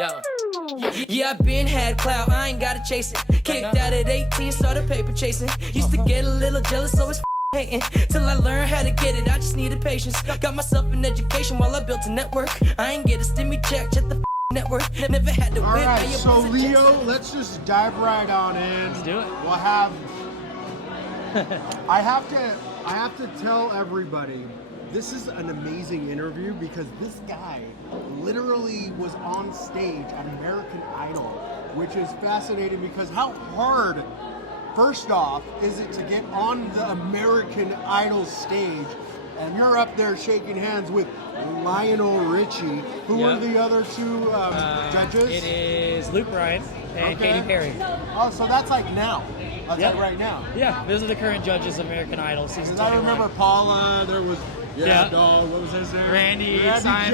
Yo. Yeah, I been had clout, I ain't gotta chase it. Kicked out at 18, started paper chasing. Used to get a little jealous, so it's hating. Till I learned how to get it, I just needed patience. Got myself an education while I built a network. I ain't get a stimmy check the network. Never had to whip. Alright, so Leo, let's just dive right on in. Let's do it. We'll have... I have to tell everybody, this is an amazing interview because this guy literally was on stage at American Idol, which is fascinating because how hard, first off, is it to get on the American Idol stage and you're up there shaking hands with Lionel Richie. Who are the other two judges? It is Luke Bryan and Katy Perry. Oh, so that's like now. That's like right now. Yeah, those are the current judges of American Idol season 21. I remember Paula, there was dog, what was his name? Randy Simon.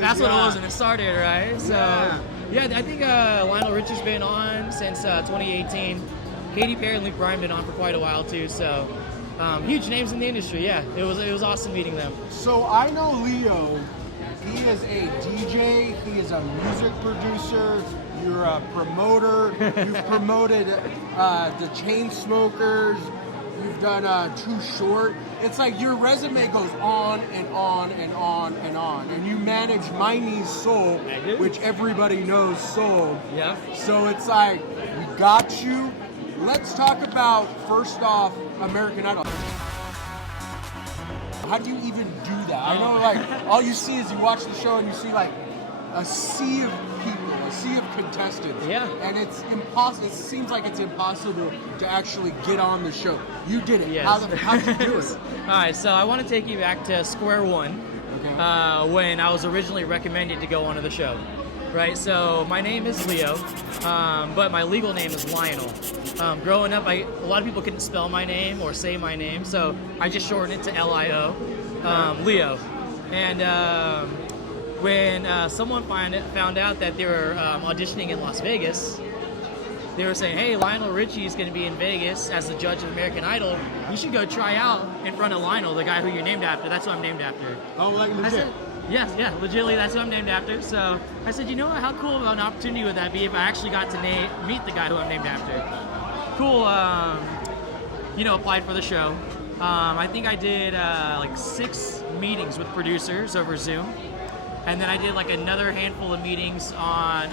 That's what it was when it started, right? So yeah, I think Lionel Richie's been on since 2018. Katy Perry and Luke Bryan been on for quite a while too. So huge names in the industry. Yeah, it was awesome meeting them. So I know Leo. He is a DJ. He is a music producer. You're a promoter. You've promoted the Chainsmokers. You've done Too Short. It's like your resume goes on and on and on and on. And you manage My Knees Soul, which everybody knows Soul. Yeah. So it's like, we got you. Let's talk about, first off, American Idol. How do you even do that? I know, like, all you see is you watch the show and you see, like, a sea of people, a sea of contestants. Yeah. And it's impossible. It seems like it's impossible to actually get on the show. You did it. Yes. How did you do it? All right, so I want to take you back to square one, when I was originally recommended to go onto the show. Right, so my name is Leo, but my legal name is Lionel. Growing up, a lot of people couldn't spell my name or say my name, so I just shortened it to L-I-O, Leo. And when someone found out that they were auditioning in Las Vegas, they were saying, hey, Lionel Richie is going to be in Vegas as the judge of American Idol. You should go try out in front of Lionel, the guy who you're named after. That's who I'm named after. Oh, like legit? Yes, yeah, legitimately, that's who I'm named after. So I said, you know what, how cool of an opportunity would that be if I actually got to meet the guy who I'm named after? Cool, applied for the show. I think I did like 6 meetings with producers over Zoom. And then I did like another handful of meetings online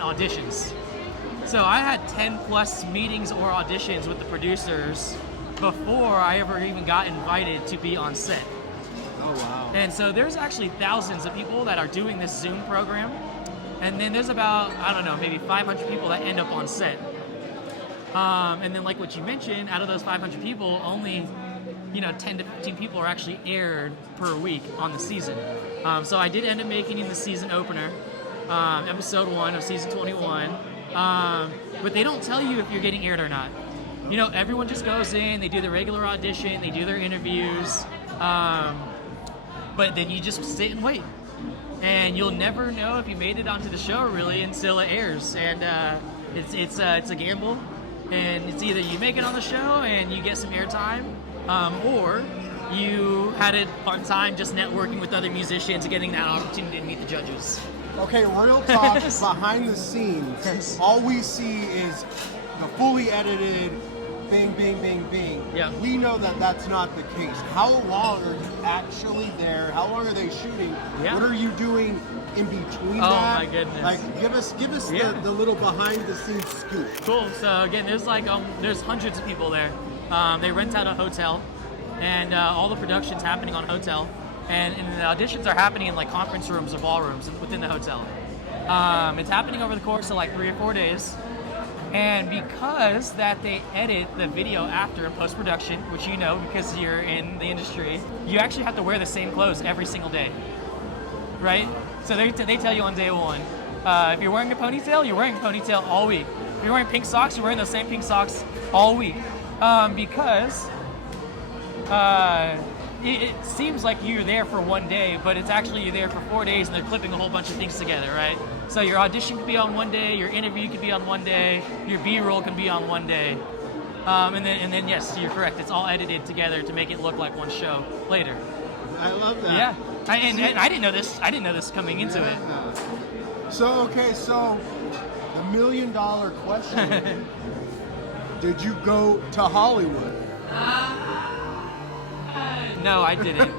auditions. So I had 10 plus meetings or auditions with the producers before I ever even got invited to be on set. Oh, wow. And so there's actually thousands of people that are doing this Zoom program. And then there's about, I don't know, maybe 500 people that end up on set. And then like what you mentioned, out of those 500 people, only 10 to 15 people are actually aired per week on the season. So I did end up making the season opener, episode 1 of season 21. But they don't tell you if you're getting aired or not. Everyone just goes in, they do the regular audition, they do their interviews. But then you just sit and wait. And you'll never know if you made it onto the show really until it airs. And it's a gamble. And it's either you make it on the show and you get some airtime, or you had a fun time just networking with other musicians and getting that opportunity to meet the judges. Okay, real talk, behind the scenes, all we see is the fully edited bing, bing, bing, bing. Yeah. We know that that's not the case. How long are you actually there? How long are they shooting? Yeah. What are you doing in between that? Oh my goodness. Like, give us the little behind the scenes scoop. Cool. So again, there's hundreds of people there. They rent out a hotel, and all the production's happening on hotel, and the auditions are happening in like conference rooms or ballrooms within the hotel. It's happening over the course of like 3 or 4 days. And because that they edit the video after in post-production, which you know because you're in the industry, you actually have to wear the same clothes every single day, right? So they tell you on day 1, if you're wearing a ponytail, you're wearing a ponytail all week. If you're wearing pink socks, you're wearing those same pink socks all week. Because it seems like you're there for 1 day, but it's actually you're there for 4 days and they're clipping a whole bunch of things together, right? So your audition could be on 1 day, your interview could be on 1 day, your B-roll can be on 1 day. And then yes, you're correct. It's all edited together to make it look like one show later. I love that. Yeah. And I didn't know this. I didn't know this coming into it. So the $1 million question: did you go to Hollywood? No, I didn't.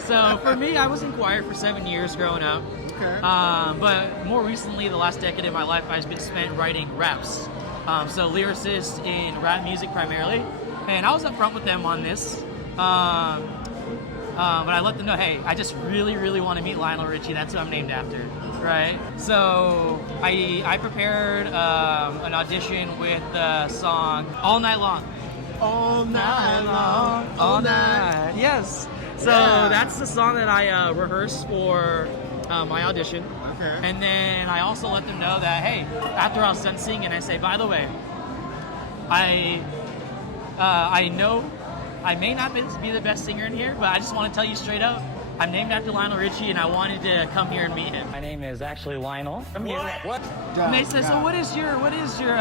So for me, I was in choir for 7 years growing up. Okay. But more recently, the last decade of my life, I've been spent writing raps. So lyricist in rap music primarily. And I was upfront with them on this. But I let them know, hey, I just really, really want to meet Lionel Richie. That's who I'm named after, right? So I prepared an audition with the song All Night Long. All night long, All night. Yes. So that's the song that I rehearsed for my audition. Okay. And then I also let them know that, hey, after I was done singing, I say, by the way, I know I may not be the best singer in here, but I just want to tell you straight up, I'm named after Lionel Richie, and I wanted to come here and meet him. My name is actually Lionel. I'm here. What? And they said, so what is your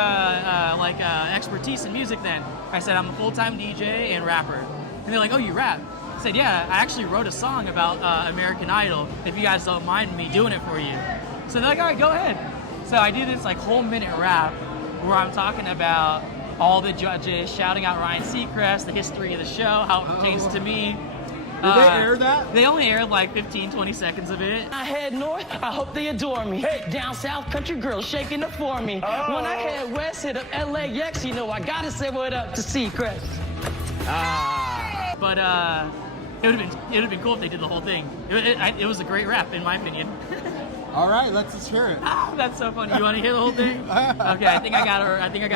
expertise in music then? I said, I'm a full-time DJ and rapper. And they're like, oh, you rap? I said, yeah, I actually wrote a song about American Idol, if you guys don't mind me doing it for you. So they're like, all right, go ahead. So I do this like whole minute rap where I'm talking about all the judges, shouting out Ryan Seacrest, the history of the show, how it pertains to me. Did they air that? They only aired like 15, 20 seconds of it. I head north, I hope they adore me. Hey. Down south, country girls shaking it for me. Oh. When I head west, hit up LAX, you know I gotta say what up to Seacrest. But it would have been cool if they did the whole thing. It was a great rap, in my opinion. All right, let's just hear it. That's so funny. You want to hear the whole thing? Okay, I think I got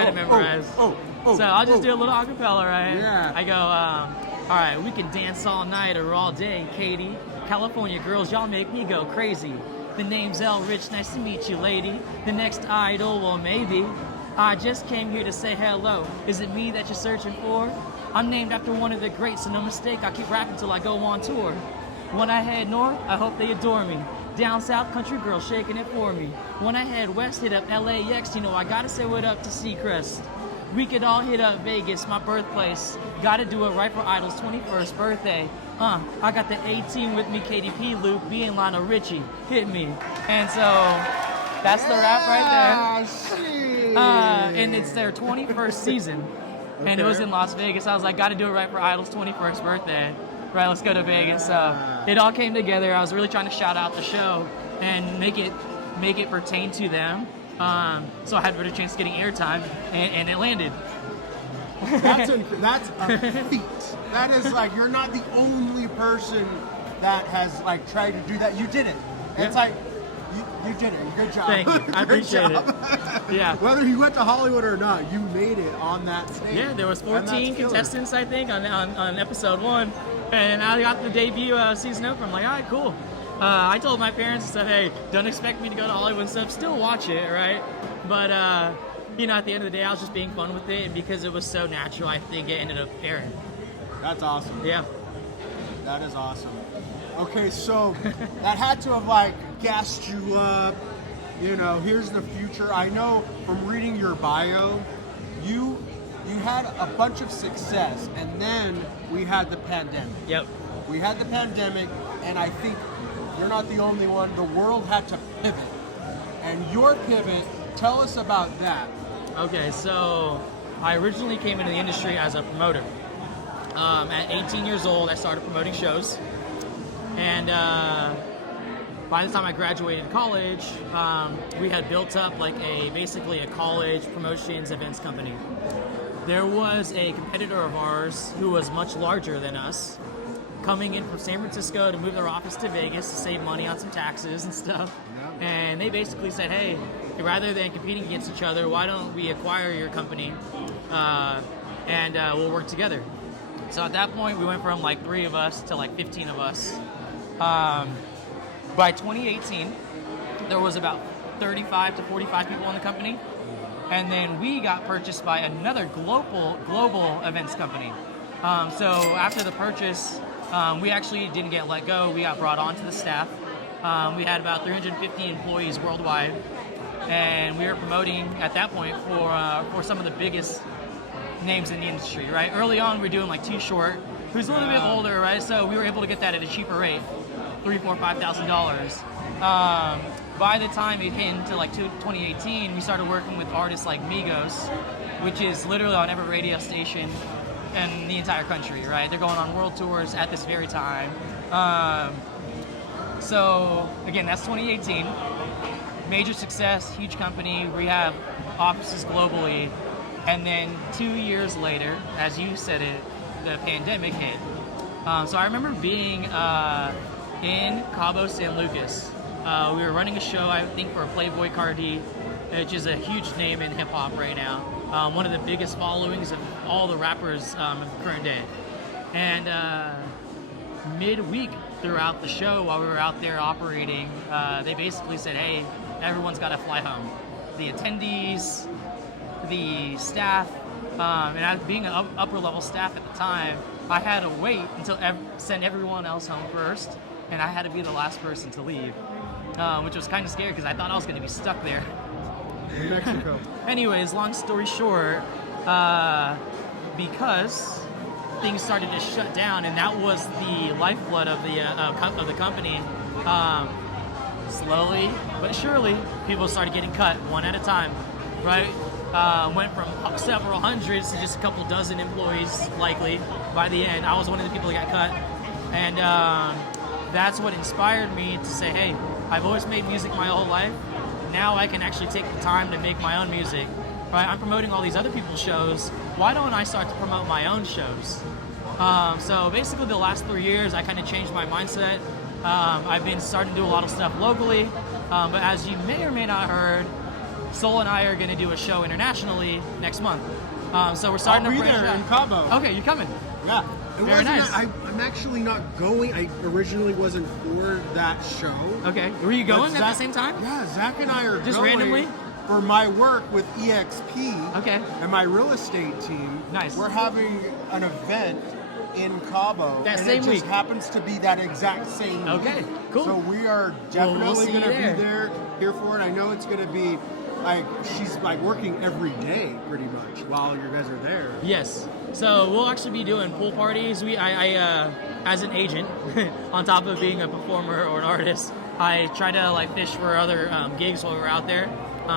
it memorized. So I'll just do a little acapella, right? Yeah. I go, all right, we can dance all night or all day, Katie. California girls, y'all make me go crazy. The name's El Rich, nice to meet you, lady. The next idol, well, maybe. I just came here to say hello. Is it me that you're searching for? I'm named after one of the greats, so no mistake, I keep rapping till I go on tour. When I head north, I hope they adore me. Down south, country girls shaking it for me. When I head west, hit up LAX, you know I gotta say what up to Seacrest. We could all hit up Vegas, my birthplace. Gotta do it right for Idol's 21st birthday. I got the 18 with me, KDP, Luke, B, and Lionel Richie. Hit me. And so, that's the rap right there. And it's their 21st season. And it was in Las Vegas. I was like, gotta do it right for Idol's 21st birthday. Right, let's go to Vegas. So it all came together. I was really trying to shout out the show and make it pertain to them. So I had a better chance of getting airtime, and it landed. That's a feat. That is like, you're not the only person that has like tried to do that. You did it. It's like you did it. Good job. Thank you. I appreciate it. Yeah. Whether you went to Hollywood or not, you made it on that stage. Yeah, there was And 14 that's killer. contestants, I think, on episode 1. And I got the debut season opener. I'm like, all right, cool. I told my parents and stuff, hey, don't expect me to go to Hollywood and stuff. Still watch it, right? But, at the end of the day, I was just being fun with it. And because it was so natural, I think it ended up airing. That's awesome. Yeah. That is awesome. Okay, so that had to have like gassed you up. You know, here's the future. I know from reading your bio, you had a bunch of success, and then we had the pandemic. Yep. We had the pandemic, and I think you're not the only one. The world had to pivot. And your pivot, tell us about that. Okay, so I originally came into the industry as a promoter. At 18 years old, I started promoting shows. And by the time I graduated college, we had built up like basically a college promotions events company. There was a competitor of ours who was much larger than us, coming in from San Francisco to move their office to Vegas to save money on some taxes and stuff. And they basically said, hey, rather than competing against each other, why don't we acquire your company and we'll work together. So at that point, we went from like 3 of us to like 15 of us. By 2018, there was about 35 to 45 people in the company. And then we got purchased by another global events company. So after the purchase, we actually didn't get let go. We got brought onto the staff. We had about 350 employees worldwide, and we were promoting at that point for some of the biggest names in the industry. Right, early on, we were doing like Too Short, who's a little bit older, right? So we were able to get that at a cheaper rate. $3,000, $4,000, $5,000. By the time it hit into like 2018, we started working with artists like Migos, which is literally on every radio station in the entire country, right? They're going on world tours at this very time. So again, that's 2018. Major success, huge company. We have offices globally. And then 2 years later, as you said it, the pandemic hit. So I remember being in Cabo San Lucas. We were running a show, I think, for Playboy Cardi, which is a huge name in hip hop right now. One of the biggest followings of all the rappers of the current day. And midweek throughout the show, while we were out there operating, they basically said, hey, everyone's got to fly home. The attendees, the staff, and I, being an upper level staff at the time, I had to wait until send everyone else home first, and I had to be the last person to leave, which was kind of scary because I thought I was going to be stuck there. In Mexico. Anyways, long story short, because things started to shut down, and that was the lifeblood of the company. Slowly but surely, people started getting cut one at a time, right? Went from several hundreds to just a couple dozen employees, likely. By the end, I was one of the people that got cut. And that's what inspired me to say, hey, I've always made music my whole life. Now I can actually take the time to make my own music. Right? I'm promoting all these other people's shows. Why don't I start to promote my own shows? So basically the last 3 years, I kind of changed my mindset. I've been starting to do a lot of stuff locally. But as you may or may not have heard, Soul and I are going to do a show internationally next month. So we're starting I'll to be there branch in out. Cabo. Okay, you're coming. Yeah. It Very wasn't nice. I'm actually not going. I originally wasn't for that show. Okay. Were you going But at the Zach- same time? Yeah, Zach and I are Just going randomly? for my work with EXP Okay. and my real estate team. Nice. We're having an event in Cabo. That and same it just week? happens to be that exact same Okay, week. cool. So we are Well, definitely we'll see going to you there. be there, here for it. I know it's going to be like, she's like working every day pretty much while you guys are there. Yes. So we'll actually be doing pool parties. I as an agent, on top of being a performer or an artist, I try to like fish for other gigs while we're out there.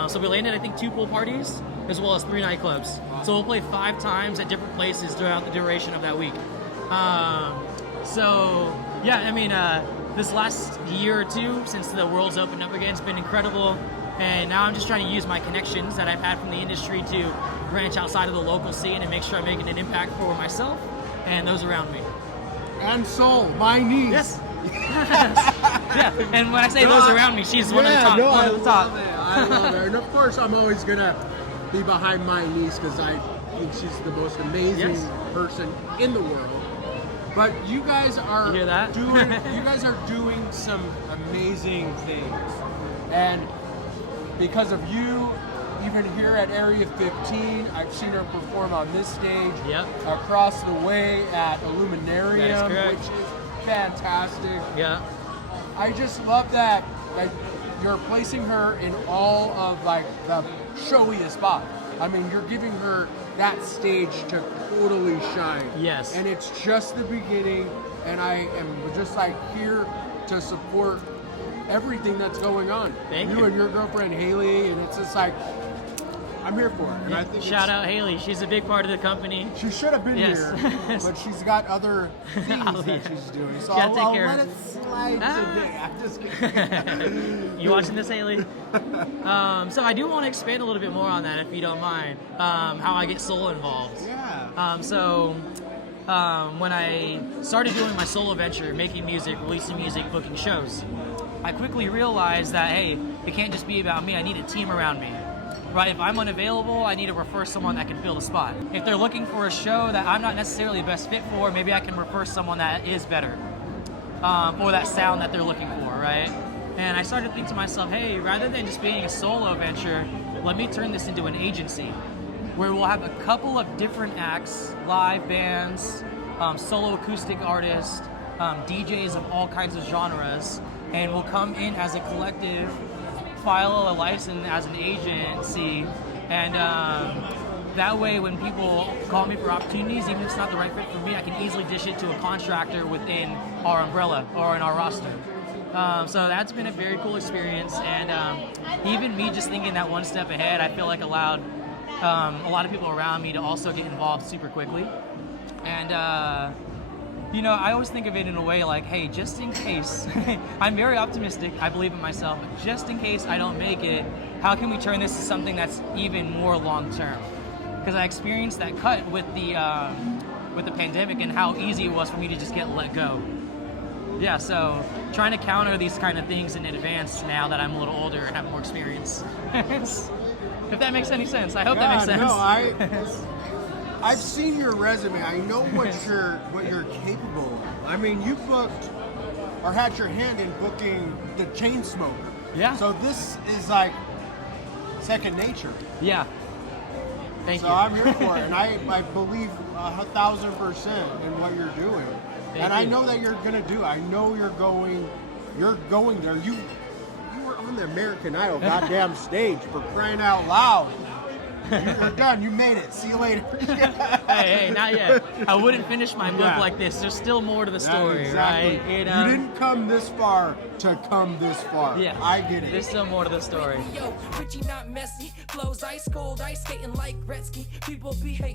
So we landed, I think, 2 pool parties as well as 3 nightclubs. So we'll play 5 times at different places throughout the duration of that week. So yeah, I mean, this last year or 2 since the world's opened up again, it's been incredible. And now I'm just trying to use my connections that I've had from the industry to branch outside of the local scene and make sure I'm making an impact for myself and those around me. And Soul, my niece. Yes. Yeah. And when I say those around me, she's one of the top. No, One I of the top. love it. I love her. And of course, I'm always going to be behind my niece because I think she's the most amazing Yes. person in the world. But you guys are You hear that? doing some amazing things. And because of you, even here at Area 15, I've seen her perform on this stage. Yep. Across the way at Illuminarium, That is correct. which is fantastic. Yeah. I just love that, like, you're placing her in all of like the showiest spot. I mean, you're giving her that stage to totally shine. Yes. And it's just the beginning, and I am just like here to support everything that's going on. Thank you you. and your girlfriend Haley, and it's just like I'm here for it. And I think Shout out Haley. She's a big part of the company. she should have been Yes. here, but she's got other things Oh, that yeah. she's doing. So Gotta I'll, take I'll care let of it slide today. I'm just kidding. You watching this, Haley? So I do want to expand a little bit more on that, if you don't mind. How I get Soul involved. Yeah. When I started doing my solo venture, making music, releasing music, booking shows, I quickly realized that, hey, it can't just be about me. I need a team around me. Right? If I'm unavailable, I need to refer someone that can fill the spot. If they're looking for a show that I'm not necessarily the best fit for, maybe I can refer someone that is better for that sound that they're looking for, right? And I started to think to myself, hey, rather than just being a solo venture, let me turn this into an agency where we'll have a couple of different acts, live bands, solo acoustic artists, DJs of all kinds of genres, and we'll come in as a collective, file a license as an agency, and that way when people call me for opportunities, even if it's not the right fit for me, I can easily dish it to a contractor within our umbrella or in our roster. So that's been a very cool experience, and even me just thinking that one step ahead, I feel like allowed a lot of people around me to also get involved super quickly. And you know, I always think of it in a way like, hey, just in case, I'm very optimistic, I believe in myself, but just in case I don't make it, how can we turn this to something that's even more long-term? Because I experienced that cut with the pandemic and how easy it was for me to just get let go. Yeah, so trying to counter these kind of things in advance now that I'm a little older and have more experience. If that makes any sense. I hope that makes sense. No, I've seen your resume. I know what you're capable of. I mean, you booked or had your hand in booking the Chainsmoker. Yeah. So this is like second nature. Yeah. Thank you. So I'm here for it, and I believe 1,000% in what you're doing. Thank I you. know that you're gonna do it. I know you're going there. You were on the American Idol goddamn stage, for crying out loud. You're done. You made it. See you later. Hey, not yet. I wouldn't finish my book like this. There's still more to the story, exactly. right? You didn't come this far to come this far. Yeah, I get it. There's still more to the story. Yo, Richie not messy, flows ice cold, ice skating like Gretzky. People be hating.